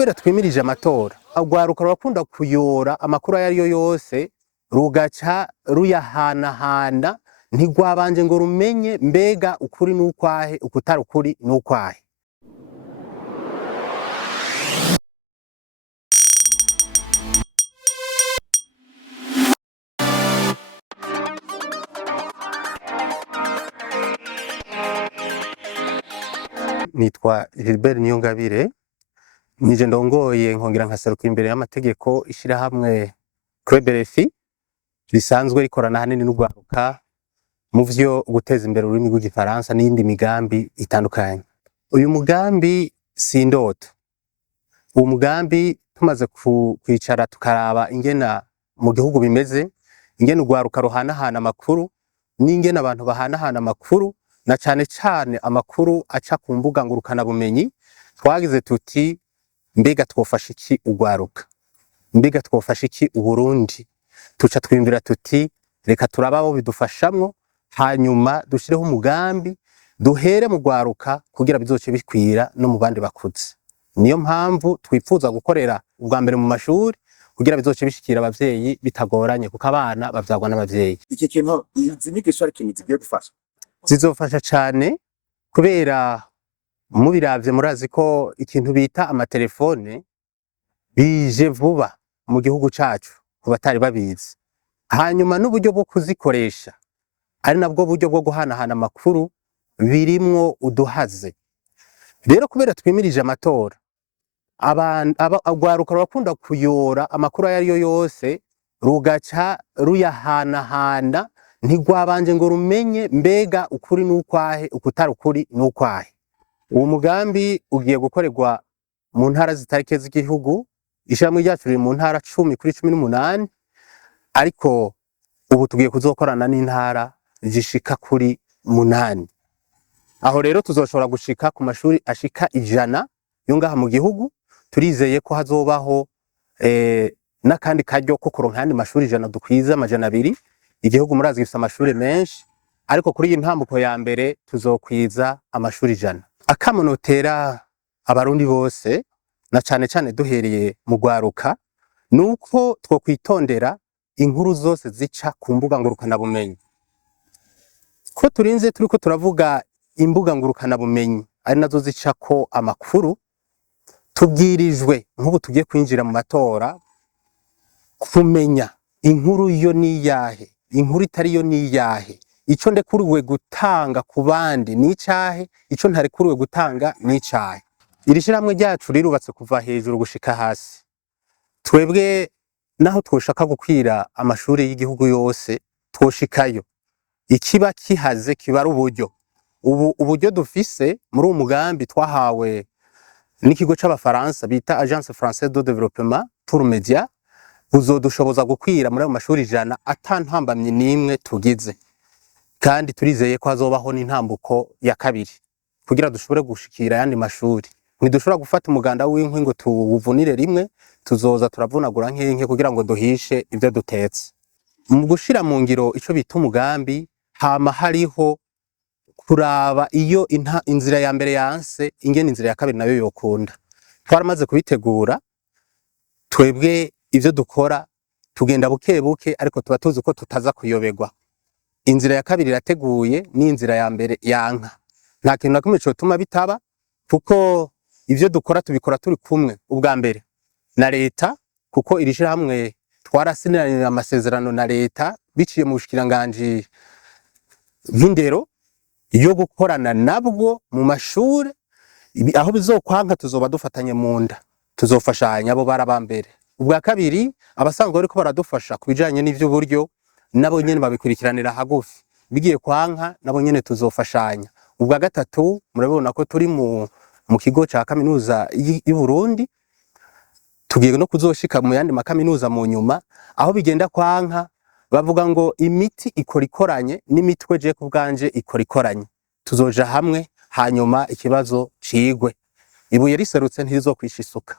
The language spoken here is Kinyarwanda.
Kubera twimirije amatora urwaruka rurakunda kuyora amakuru ayariyo yose rugaca ruyahanahana ntigwabanje ngo rumenye mbega ukuri n'ukwahe ukutari ukuri n'ukwahe. Nitwa Gilbert Niyongabire, nije ndongoye nkongera nkaseruka imbere y'amategeko ishirahamwe Kweberefi risanzwe rikorana hanini n'urwaruka mu vyo guteza imbere ururimi rw'igifaransa n'indi migambi itandukanye. Uyu mugambi si indoto. Uwo mugambi tumaze kwicara tukaraba ingena mu gihugu bimeze, ingena urwaruka ruhanahana amakuru n'ingena abantu bahanahana amakuru, na cane cane amakuru aca ku mbuga ngurukana bumenyi, twagize tuti mbega twofasha iki urwaruka, mbega twofasha iki Uburundi. Tuca twimvira tuti reka turaba abo bidufashamwo, hanyuma dushireho umugambi duhere mu rwaruka kugira bizoce bikwira no mu bandi bakuze. Niyo mpamvu twifuza gukorera ubwa mbere mu mashuri kugira bizoce bishikira abavyeyi bitagoranye, kuko abana bavyagwa n'abavyeyi. Iki kintu zinyigisho ari kintu zigiye gufasha, zizofasha cane kubera mubiravye murazi ko ikintu bita amatelefone bije vuba mu gihugu cacu ku batari babizi, hanyuma n'uburyo bwo kuzikoresha ari nabwo buryo bwo guhanahana amakuru birimwo uduhaze. Rero kubera twimirije amatora urwaruka rurakunda kuyora amakuru ayariyo yose rugaca ruyahanahana ntigwabanje ngo rumenye mbega ukuri n'ukwahe ukutari ukuri n'ukwahe. Uwo mugambi ugiye gukorerwa mu ntara zitarike z'igihugu, ishirahamwe ryacu riri mu ntara 10 kuri 18, ariko ubu tugiye kuzokorana n'intara zishika kuri 8. Aho rero tuzoshobora gushika ku mashuri ashika 100 yo ngaha mu gihugu. Turizeye ko hazobaho n'akandi karyo ko kuronka yandi mashuri 100 dukwiza 200. Igihugu murazi gifite amashuri menshi, ariko kuri iyi ntambuko ya mbere tuzokwiza amashuri 100. Akamunotera abarundi bose na cane cane duhereye mu rwaruka nuko twokwitondera inkuru zose zica ku mbuga ngurukana bumenyi. Ko turinze turiko turavuga imbuga ngurukana bumenyi ari nazo zicako amakuru, tubwirijwe nk'ubu tugiye kwinjira mu matora kumenya inkuru yo niyahe, inkuru itari yo niyahe, ico ndekuriwe gutanga ku bandi n'icahe, ico ntarekuriwe gutanga n'icahe. Iri shiramwe ryacu rirubatse kuva hejuru gushika hasi. Twebwe naho twoshaka gukwira amashuri y'igihugu yose twoshikayo, ikiba kihaze kiba ari uburyo. Uburyo dufise muri uwo mugambi twahawe n'ikigo c'abafaransa bita Agence Française de Développement pour Média, buzodushoboza gukwira muri ayo mashuri 100 atantambamye nimwe tugize. Kandi turizeye ko hazobaho n'intambuko ya kabiri kugira dushobore gushikira yandi mashuri. Ntidushobora gufata umuganda w'inkwi ngo tuwuvunire rimwe, tuzoza turavunagura nk'inke kugira ngo duhishe ivyo dutetse. Mu gushira mu ngiro ico bita umugambi, hama hariho kuraba iyo inzira ya mbere yanse ingene inzira ya kabiri nayo yokunda. Twaramaze kubitegura, twebwe ivyo dukora tugenda buke buke, ariko tuba tuzi ko tutaza kuyoberwa. Inzira ya kabiri irateguye n'inzira ya mbere yanka. Nta kintu na kimwe cotuma bitaba, kuko ivyo dukora tubikora turi kumwe ubwa mbere na leta, kuko iri shirahamwe twarasiniranye amasezerano na leta biciye mu bushikiranganje bw'indero yo gukorana nabwo mu mashuri. Aho bizokwanka tuzoba dufatanye mu nda, tuzofashanya abo barabambere. Ubwa kabiri abasanzwe bariko baradufasha kubijanye n'ivy'uburyo nabo nyene babikurikiranira hagufi, bigiye kwanka nabo nyene tuzofashanya. Ubwa gatatu murabona ko turi mu kigo ca kaminuza y'u Burundi, tugiye no kuzoshika mu yandi makaminuza mu nyuma. Aho bigenda kwanka bavuga ngo imiti ikora ikoranye n'imitwe je kubganje ikora ikoranye, tuzoja hamwe hanyuma ikibazo cigwe. Ibuye riserutse ntirizokwisha isuka.